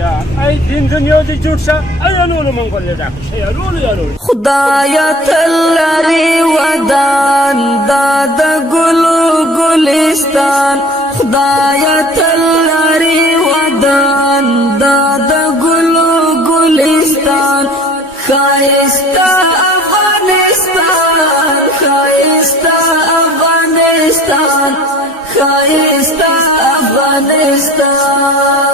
ای دین دنیا دی جوړ شه ای لولو منګول ډاک شه یا لولو خدایا تلری ودان داد ګلو ګلستان خدایا تلری ودان داد ګلو ګلستان خایستا افغانستان خایستا افغانستان خایستا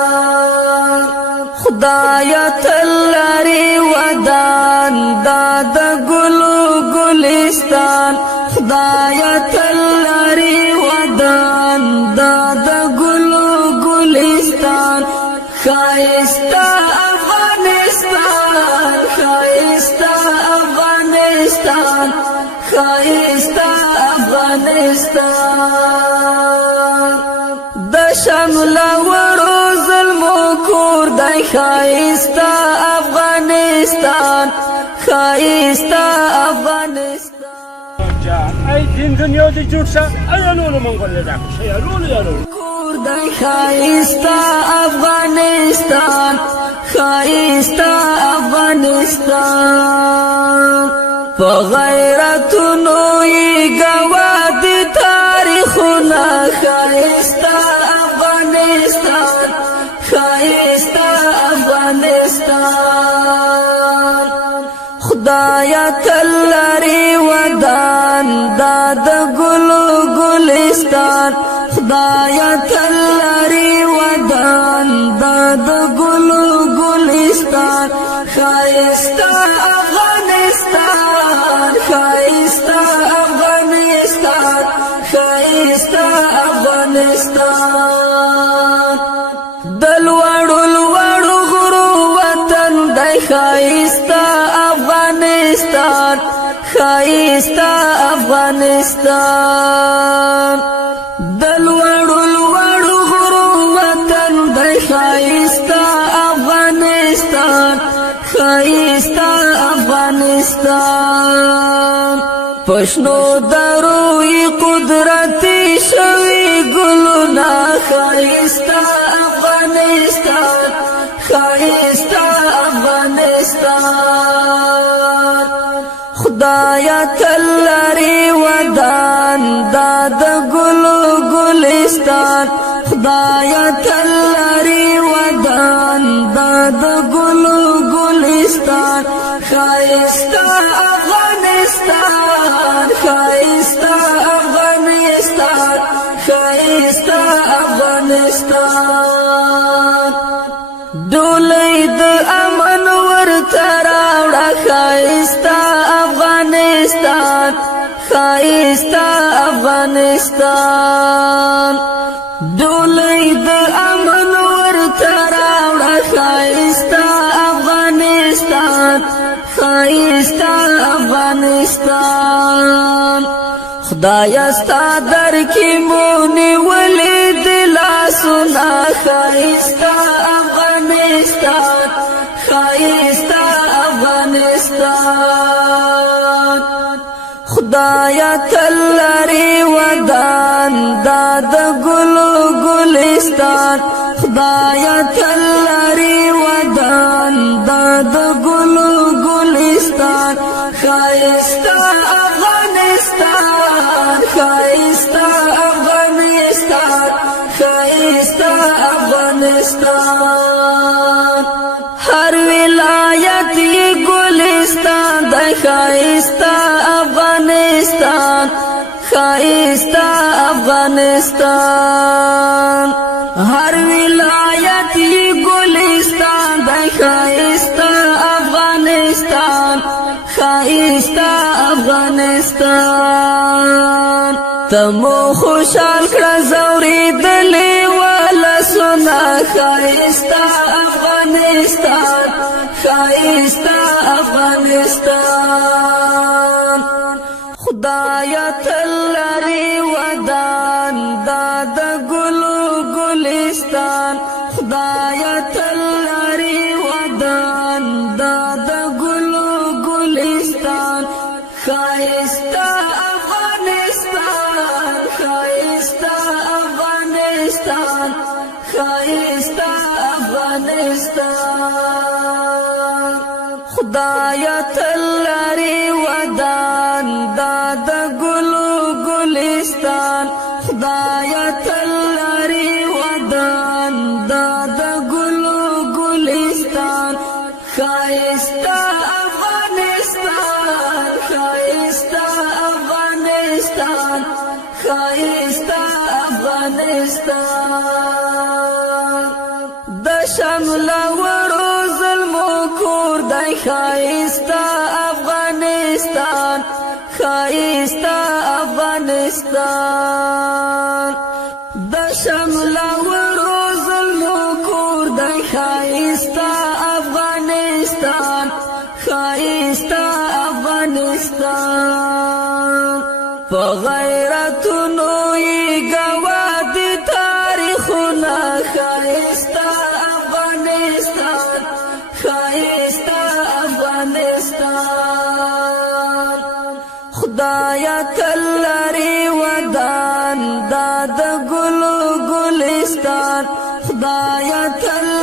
افغانستان خدایا تلری ودان داد ګلو ګلستان خدایا تلری ودان داد ګلو ګلستان خایستا افغانستان خایستا افغانستان خایستا افغانستان د شمل وړو ظلمو کور دی خایستا افغانستان خایستا افغانستان ای دین دنیا دی جوړ شه ای لولو منګول ډاک شه یا لولو کور دی خایستا افغانستان خایستا افغانستان په غیرتونو یې ګواه دي تاریخونه خایستا افغانستان خایستا افغانستان خدایا تلری ودان داد ګلو ګلستان خدایا تلری ودان داد ګلو ګلستان خایستا افغانستان خایستا افغانستان خایستا افغانستان دل وړو غرو وطن دی خایستا افغانستان خایستا افغانستان دل وړو غرو وطن دی خایستا افغانستان خایستا افغانستان پښنو دروي قدرتي شوي ګلونه خایستا افغانستان خایستا افغانستان خدایا تلری ودان داد ګلو ګلستان خدایا تلری ودان داد ګلو ګلستان خایستا افغانستان خایستا افغانستان خایستا افغانستان ډولۍ د امن ورته راوړه خایستا افغانستان خایستا افغانستان ډولۍ د امن ورته راوړه خایستا افغانستان خایستا افغانستان خدایا ستا در کې مونږ ولید لاسونه خایستا افغانستان خایستا افغانستان خدایا تلری ودان داد ګلو ګلستان خدایا تلری ودان داد ګلو ګلستان خایستا افغانستان خایستا افغانستان خایستا افغانستان هر ولایت ګلستان د خایستا افغانستان خایستا افغانستان هر ولایت ګلستان د خایستا افغانستان خایستا افغانستان تمو خوشحال کړه زوري دلې والا سنا خایستا افغانستان خایستا افغانستان خدایا تلری ودان داد ګلو ګلستان خدایا تلری ودان داد ګلو ګلستان خایستا افغانستان خایستا افغانستان خایستا افغانستان افغانستان خدایا تل لري ودان داد ګلو ګلستان خدایا تل لري ودان داد ګلو ګلستان خایستا افغانستان خایستا افغانستان خایستا افغانستان د شمل ورو ظلمو کور دی خایستا افغانستان خایستا افغانستان د شمل ورو ظلمو کور دی خایستا افغانستان خایستا افغانستان په غیرتونو یې ګواه دي تاریخونه خایستا افغانستان خایستا افغانستان خدایا تل لري ودان داد ګلو ګلستان خدایا تل